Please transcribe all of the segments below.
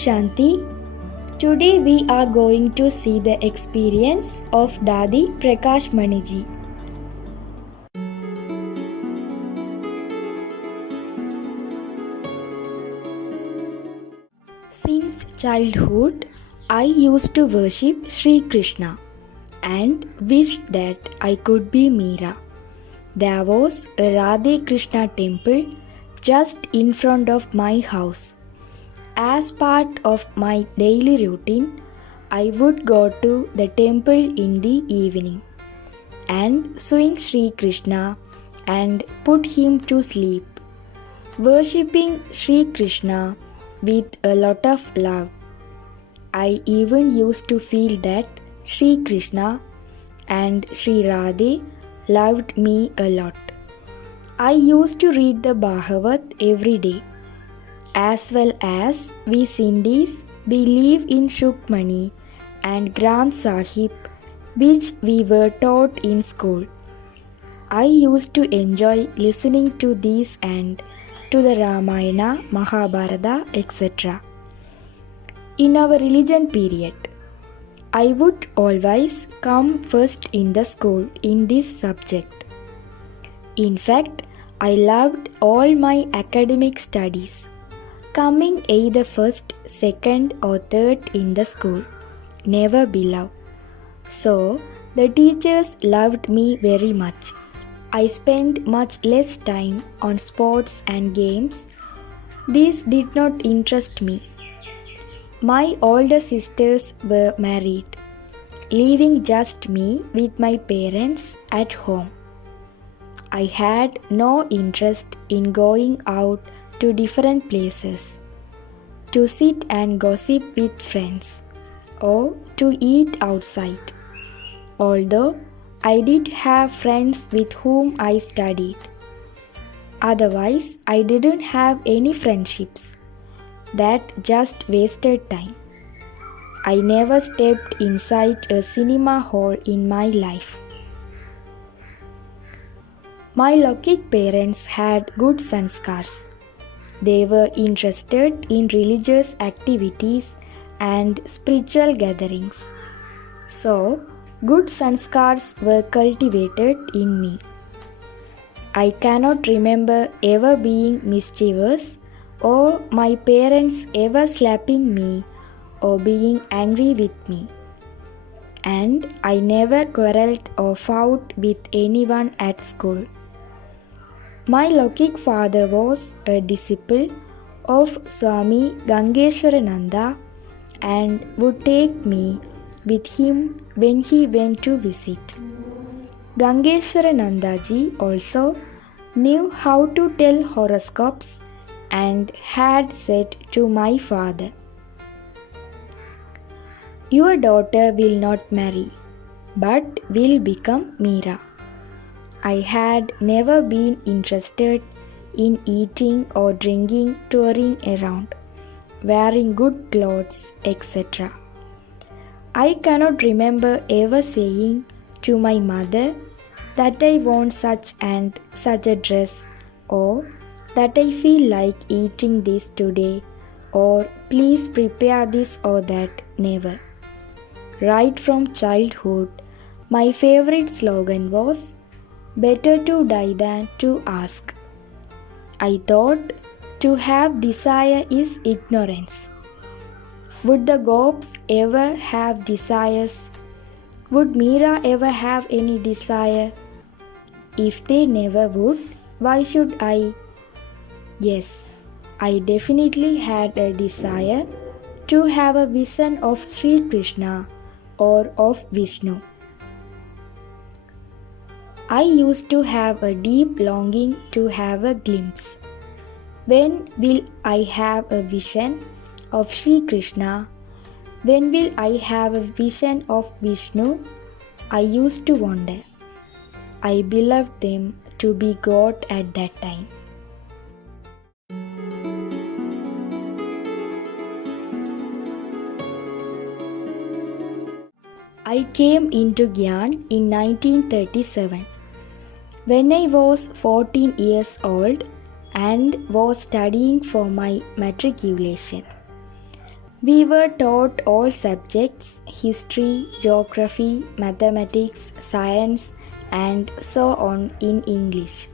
Shanti. Today we are going to see the experience of Dadi Prakashmani ji. Since childhood, I used to worship Sri Krishna and wished that I could be Meera. There was a Radhe Krishna temple just in front of my house. As part of my daily routine, I would go to the temple in the evening and swing Sri Krishna and put him to sleep, worshipping Sri Krishna with a lot of love. I even used to feel that Sri Krishna and Sri Radhe loved me a lot. I used to read the Bhagavat every day. As well as we Sindhis believe in Shukmani and Granth Sahib, which we were taught in school. I used to enjoy listening to these and to the Ramayana, Mahabharata, etc. In our religion period, I would always come first in the school in this subject. In fact, I loved all my academic studies, coming either first, second or third in the school, never below. So, the teachers loved me very much. I spent much less time on sports and games. These did not interest me. My older sisters were married, leaving just me with my parents at home. I had no interest in going out to different places, to sit and gossip with friends, or to eat outside. Although I did have friends with whom I studied. Otherwise, I didn't have any friendships. That just wasted time. I never stepped inside a cinema hall in my life. My Lokik parents had good sanskars. They were interested in religious activities and spiritual gatherings. So, good sanskars were cultivated in me. I cannot remember ever being mischievous or my parents ever slapping me or being angry with me. And I never quarreled or fought with anyone at school. My Lokik father was a disciple of Swami Gangeshwarananda and would take me with him when he went to visit. Gangeshwarananda ji also knew how to tell horoscopes and had said to my father, "Your daughter will not marry, but will become Meera." I had never been interested in eating or drinking, touring around, wearing good clothes, etc. I cannot remember ever saying to my mother that I want such and such a dress, or that I feel like eating this today, or please prepare this or that, never. Right from childhood, my favorite slogan was, "Better to die than to ask." I thought to have desire is ignorance. Would the gopis ever have desires? Would Meera ever have any desire? If they never would, why should I? Yes, I definitely had a desire to have a vision of Sri Krishna or of Vishnu. I used to have a deep longing to have a glimpse. When will I have a vision of Sri Krishna? When will I have a vision of Vishnu? I used to wonder. I believed them to be God at that time. I came into Gyan in 1937. When I was 14 years old and was studying for my matriculation. We were taught all subjects history, geography, mathematics, science, and so on in English.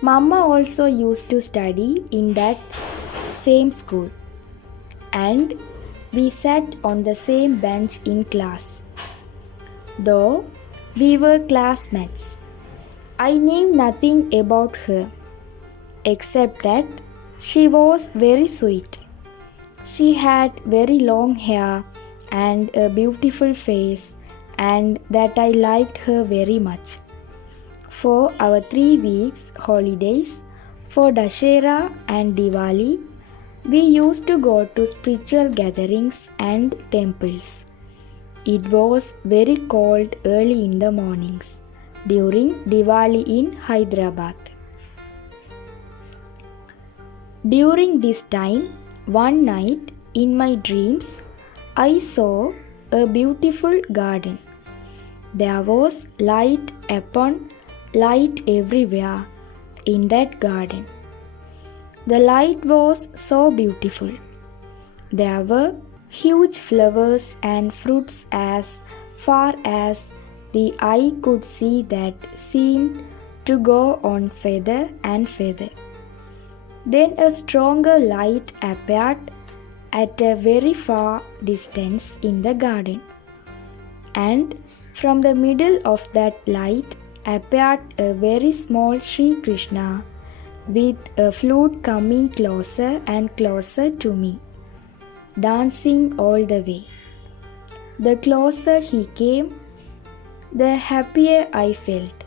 Mama also used to study in that same school, and we sat on the same bench in class. Though we were classmates, I knew nothing about her except that she was very sweet. She had very long hair and a beautiful face, and that I liked her very much. For our 3 weeks holidays for Dashera and Diwali, we used to go to spiritual gatherings and temples. It was very cold early in the mornings during Diwali in Hyderabad. During this time, one night in my dreams, I saw a beautiful garden. There was light upon light everywhere in that garden. The light was so beautiful. There were huge flowers and fruits as far as the eye could see that seemed to go on further and further. Then a stronger light appeared at a very far distance in the garden, and from the middle of that light appeared a very small Sri Krishna with a flute coming closer and closer to me, dancing all the way. The closer he came, the happier I felt.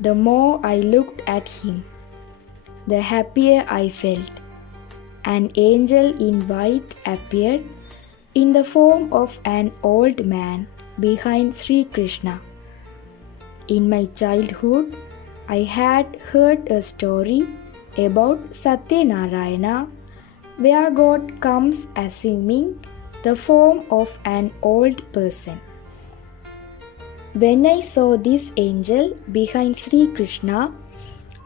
The more I looked at him, the happier I felt. An angel in white appeared in the form of an old man behind Sri Krishna. In my childhood, I had heard a story about Satyanarayana where God comes assuming the form of an old person. When I saw this angel behind Sri Krishna,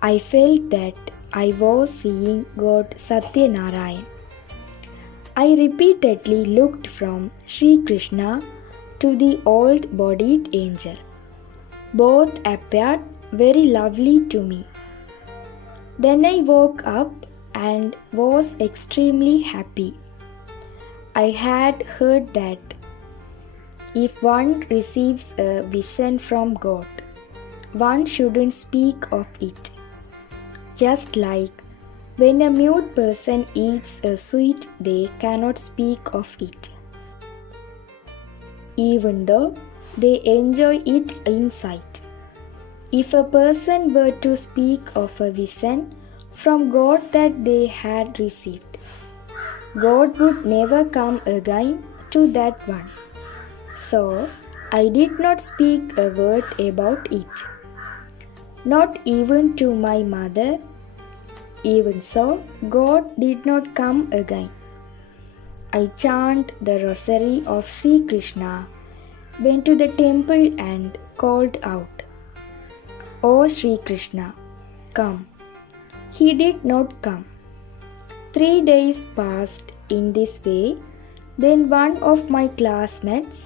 I felt that I was seeing God Satyanarayan. I repeatedly looked from Sri Krishna to the old-bodied angel. Both appeared very lovely to me. Then I woke up and was extremely happy. I had heard that if one receives a vision from God, one shouldn't speak of it. Just like when a mute person eats a sweet, they cannot speak of it, even though they enjoy it inside. If a person were to speak of a vision from God that they had received, God would never come again to that one. So, I did not speak a word about it, not even to my mother. Even so, God did not come again. I chanted the rosary of Sri Krishna, went to the temple and called out, "O Sri Krishna, come." He did not come. 3 days passed in this way. Then one of my classmates,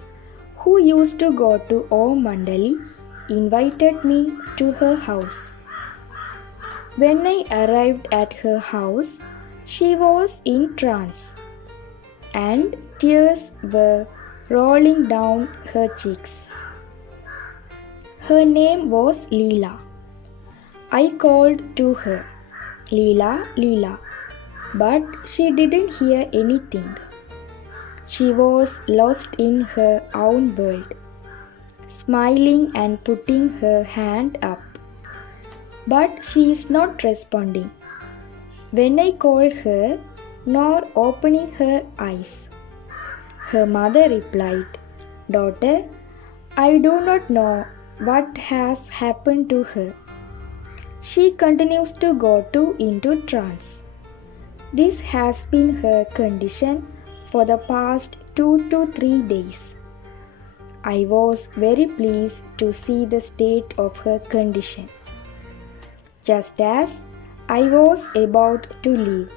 who used to go to Om Mandali, invited me to her house. When I arrived at her house, she was in trance, and tears were rolling down her cheeks. Her name was Leela. I called to her, "Leela, Leela," but she didn't hear anything. She was lost in her own world, smiling and putting her hand up. But she is not responding when I call her, nor opening her eyes. Her mother replied, "Daughter, I do not know what has happened to her. She continues to go into trance. This has been her condition for the past 2 to 3 days." I was very pleased to see the state of her condition. Just as I was about to leave,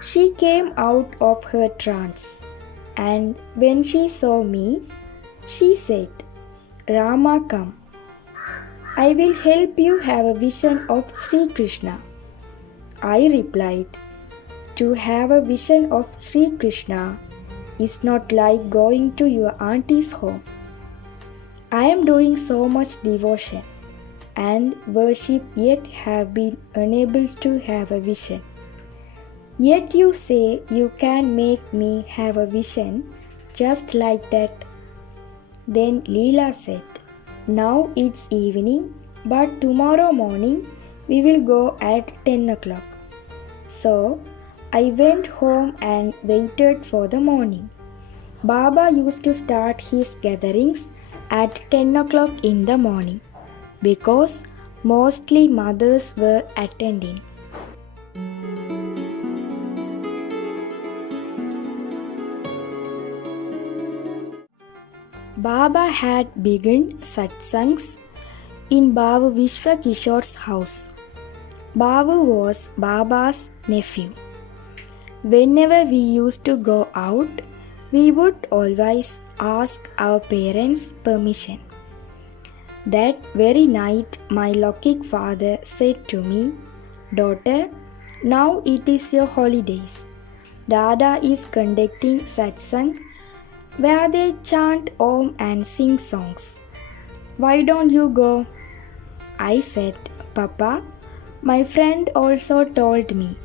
She came out of her trance, and when she saw me, she said, Rama, come. I will help you have a vision of Sri Krishna. I replied, to have a vision of Sri Krishna is not like going to your auntie's home. I am doing so much devotion and worship yet have been unable to have a vision. Yet you say you can make me have a vision just like that. Then Leela said, now it's evening, but tomorrow morning we will go at 10 o'clock. So I went home and waited for the morning. Baba used to start his gatherings at 10 o'clock in the morning because mostly mothers were attending. Baba had begun satsangs in Babu Vishwakishore's house. Babu was Baba's nephew. Whenever we used to go out, we would always ask our parents' permission. That very night, my Lokik father said to me, daughter, now it is your holidays. Dada is conducting satsang where they chant Om and sing songs. Why don't you go? I said, Papa, my friend also told me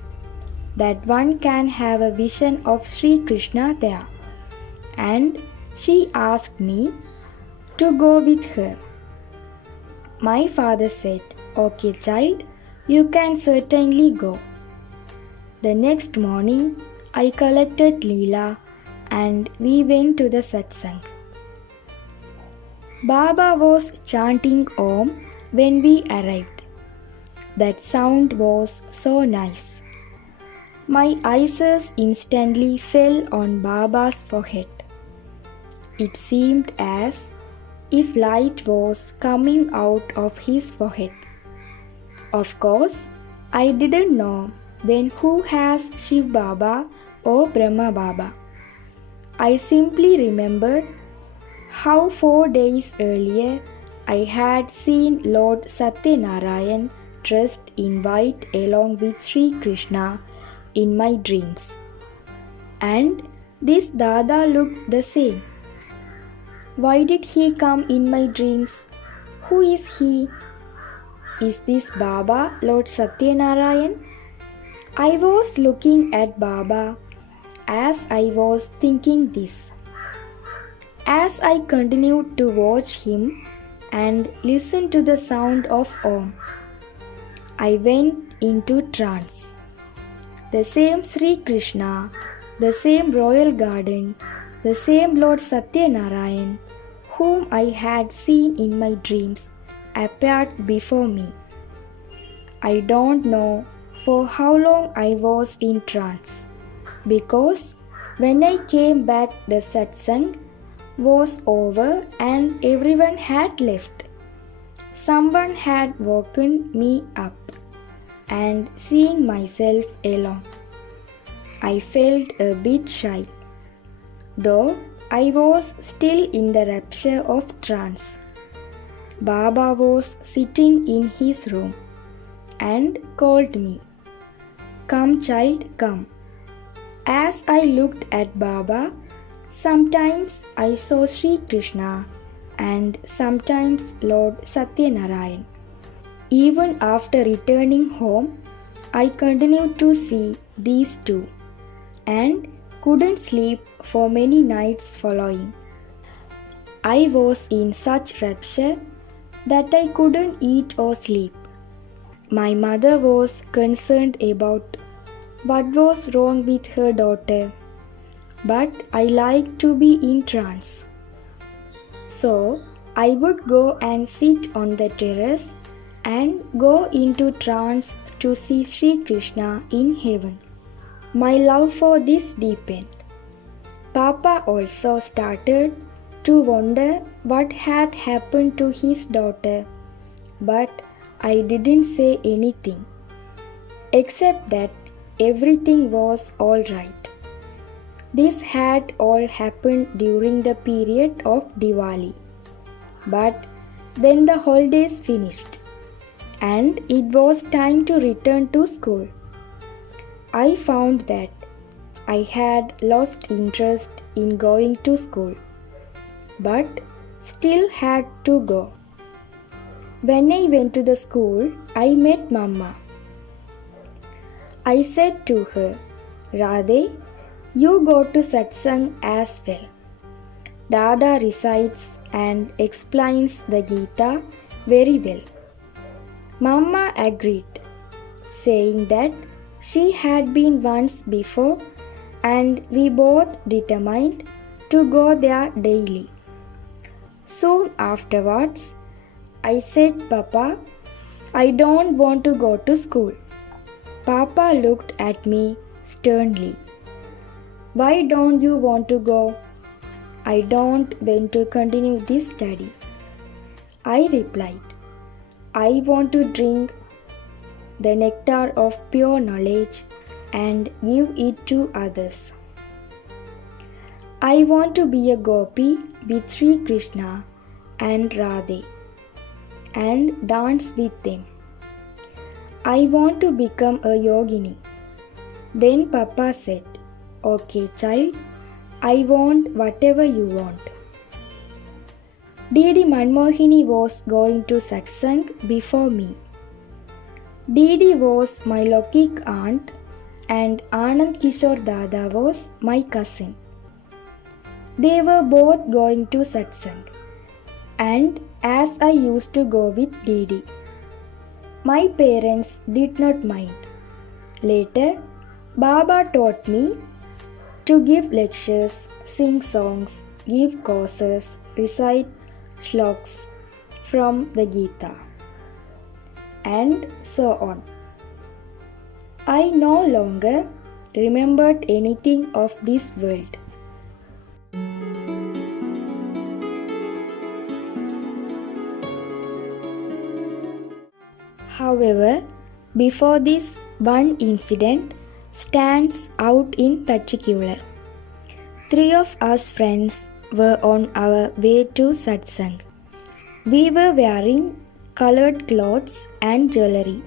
that one can have a vision of Sri Krishna there. And she asked me to go with her. My father said, okay child, you can certainly go. The next morning, I collected Leela and we went to the satsang. Baba was chanting Om when we arrived. That sound was so nice. My eyes instantly fell on Baba's forehead. It seemed as if light was coming out of his forehead. Of course, I didn't know then who has Shiv Baba or Brahma Baba. I simply remembered how 4 days earlier I had seen Lord Satyanarayan dressed in white along with Sri Krishna in my dreams. And this Dada looked the same. Why did he come in my dreams? Who is he? Is this Baba, Lord Satyanarayan? I was looking at Baba as I was thinking this. As I continued to watch him and listen to the sound of Om, I went into trance. The same Sri Krishna, the same royal garden, the same Lord Satyanarayan, whom I had seen in my dreams, appeared before me. I don't know for how long I was in trance, because when I came back the satsang was over and everyone had left. Someone had woken me up and seeing myself alone, I felt a bit shy, though I was still in the rapture of trance. Baba was sitting in his room and called me, come child, come. As I looked at Baba, sometimes I saw Sri Krishna and sometimes Lord Satyanarayan. Even after returning home, I continued to see these two and couldn't sleep for many nights following. I was in such rapture that I couldn't eat or sleep. My mother was concerned about what was wrong with her daughter, but I liked to be in trance. So I would go and sit on the terrace and go into trance to see Sri Krishna in heaven. My love for this deepened. Papa also started to wonder what had happened to his daughter, but I didn't say anything, except that everything was all right. This had all happened during the period of Diwali. But then the holidays finished and it was time to return to school. I found that I had lost interest in going to school, but still had to go. When I went to the school, I met Mama. I said to her, Radhe, you go to satsang as well. Dada recites and explains the Gita very well. Mama agreed, saying that she had been once before and we both determined to go there daily. Soon afterwards, I said, Papa, I don't want to go to school. Papa looked at me sternly. Why don't you want to go? I don't want to continue this study. I replied, I want to drink the nectar of pure knowledge and give it to others. I want to be a gopi with Sri Krishna and Radhe and dance with them. I want to become a yogini. Then Papa said, Okay child, I want whatever you want. Didi Manmohini was going to satsang before me. Didi was my Lokik aunt and Anand Kishore Dada was my cousin. They were both going to satsang, and as I used to go with Didi, my parents did not mind. Later, Baba taught me to give lectures, sing songs, give courses, recite shlokas from the Gita, and so on. I no longer remembered anything of this world. However, before this, one incident stands out in particular. 3 of us friends were on our way to satsang. We were wearing colored clothes and jewelry.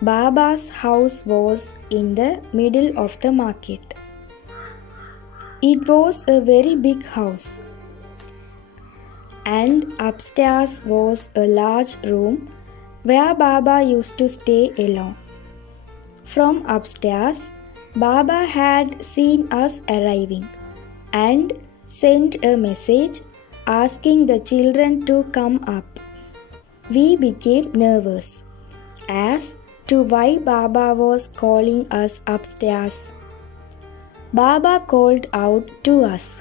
Baba's house was in the middle of the market. It was a very big house, and upstairs was a large room where Baba used to stay alone. From upstairs, Baba had seen us arriving and sent a message asking the children to come up. We became nervous as to why Baba was calling us upstairs. Baba called out to us,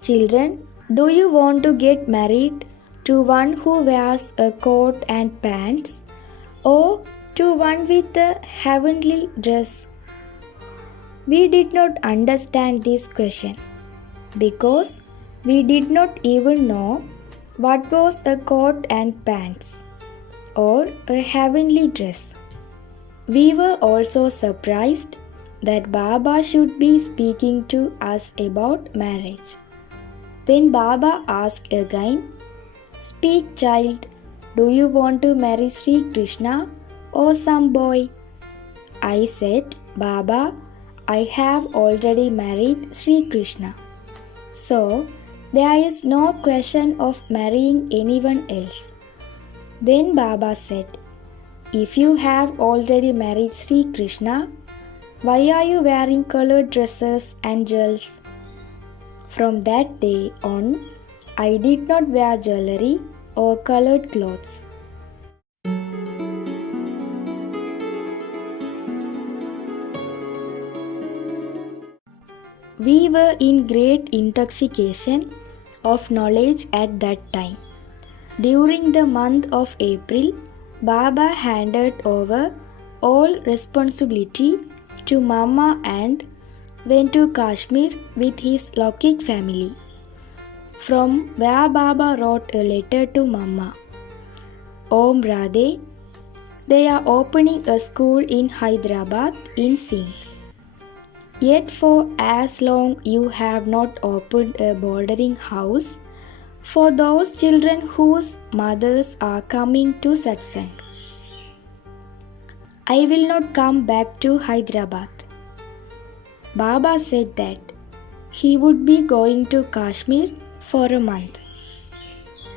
Children, do you want to get married to one who wears a coat and pants, or to one with a heavenly dress? We did not understand this question because we did not even know what was a coat and pants or a heavenly dress. We were also surprised that Baba should be speaking to us about marriage. Then Baba asked again, Speak, child, do you want to marry Sri Krishna or some boy? I said, Baba, I have already married Sri Krishna. So, there is no question of marrying anyone else. Then Baba said, If you have already married Sri Krishna, why are you wearing colored dresses and jewels? From that day on, I did not wear jewelry or colored clothes. We were in great intoxication of knowledge at that time. During the month of April, Baba handed over all responsibility to Mama and went to Kashmir with his Lokik family, from where Baba wrote a letter to Mama. Om Radhe, They are opening a school in Hyderabad in Sindh. Yet for as long you have not opened a boarding house for those children whose mothers are coming to satsang. I will not come back to Hyderabad. Baba said that he would be going to Kashmir for a month.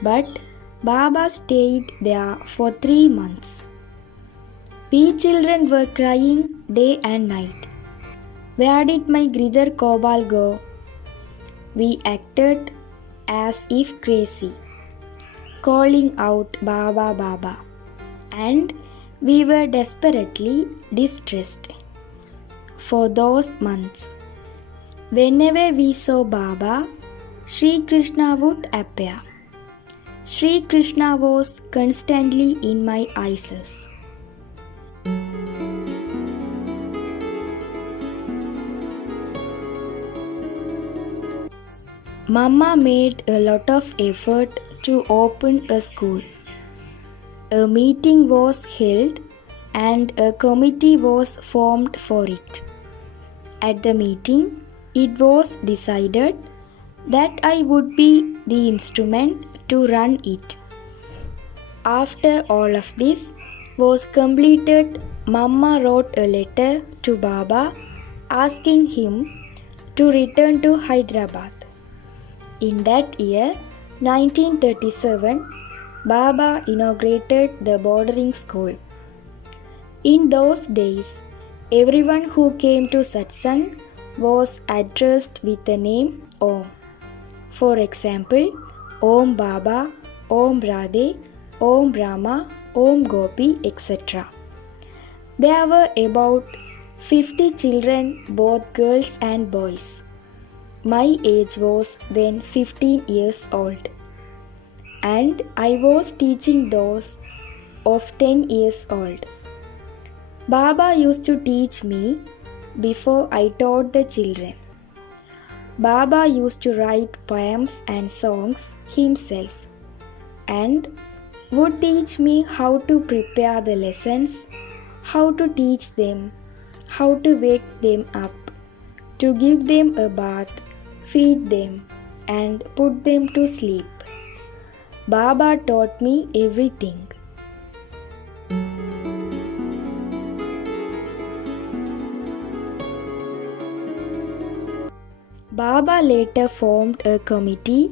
But Baba stayed there for 3 months. We children were crying day and night. Where did my Gridhar Kobal go? We acted as if crazy, calling out Baba Baba, and we were desperately distressed. For those months, whenever we saw Baba, Sri Krishna would appear. Sri Krishna was constantly in my eyes. Mama made a lot of effort to open a school. A meeting was held and a committee was formed for it. At the meeting, it was decided that I would be the instrument to run it. After all of this was completed, Mama wrote a letter to Baba asking him to return to Hyderabad. In that year, 1937, Baba inaugurated the boarding school. In those days, everyone who came to satsang was addressed with the name Om. For example, Om Baba, Om Radhe, Om Rama, Om Gopi, etc. There were about 50 children, both girls and boys. My age was then 15 years old, and I was teaching those of 10 years old. Baba used to teach me before I taught the children. Baba used to write poems and songs himself and would teach me how to prepare the lessons, how to teach them, how to wake them up, to give them a bath, feed them, and put them to sleep. Baba taught me everything. Baba later formed a committee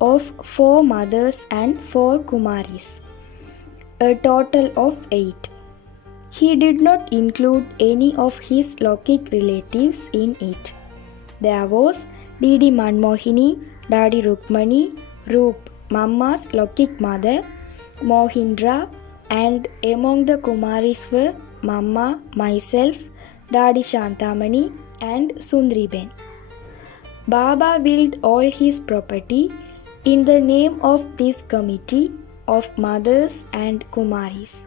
of 4 mothers and 4 Kumaris, a total of 8. He did not include any of his Lokik relatives in it. There was Didi Manmohini, Dadi Rukmani, Roop, Mamma's Lokik mother, Mohindra, and among the Kumaris were Mamma, myself, Dadi Shantamani, and Sundriben. Baba willed all his property in the name of this committee of mothers and Kumaris.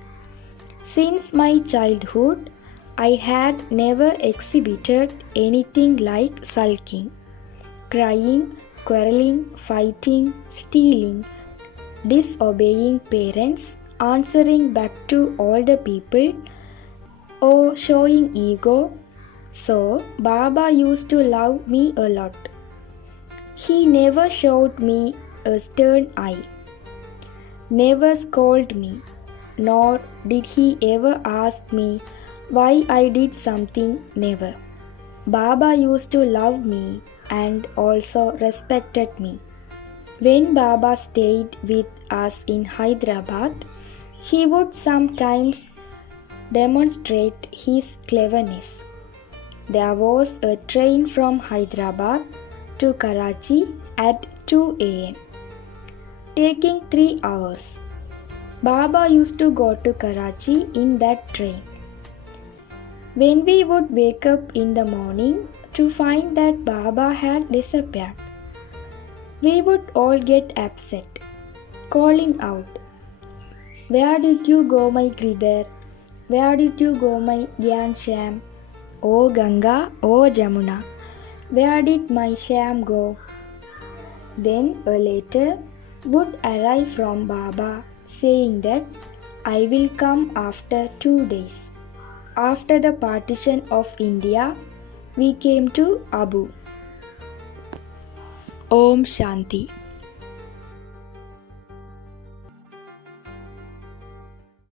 Since my childhood, I had never exhibited anything like sulking, crying, quarreling, fighting, stealing, disobeying parents, answering back to older people, or showing ego. So, Baba used to love me a lot. He never showed me a stern eye, never scolded me, nor did he ever ask me why I did something, never. Baba used to love me and also respected me. When Baba stayed with us in Hyderabad, he would sometimes demonstrate his cleverness. There was a train from Hyderabad to Karachi at 2 a.m., taking 3 hours. Baba used to go to Karachi in that train. When we would wake up in the morning to find that Baba had disappeared, we would all get upset, calling out, "Where did you go, my Gridhar? Where did you go, my Gyan Sham? Oh Ganga, oh Jamuna, where did my Sham go?" Then a letter would arrive from Baba saying that I will come after 2 days. After the partition of India, we came to Abu. Om Shanti.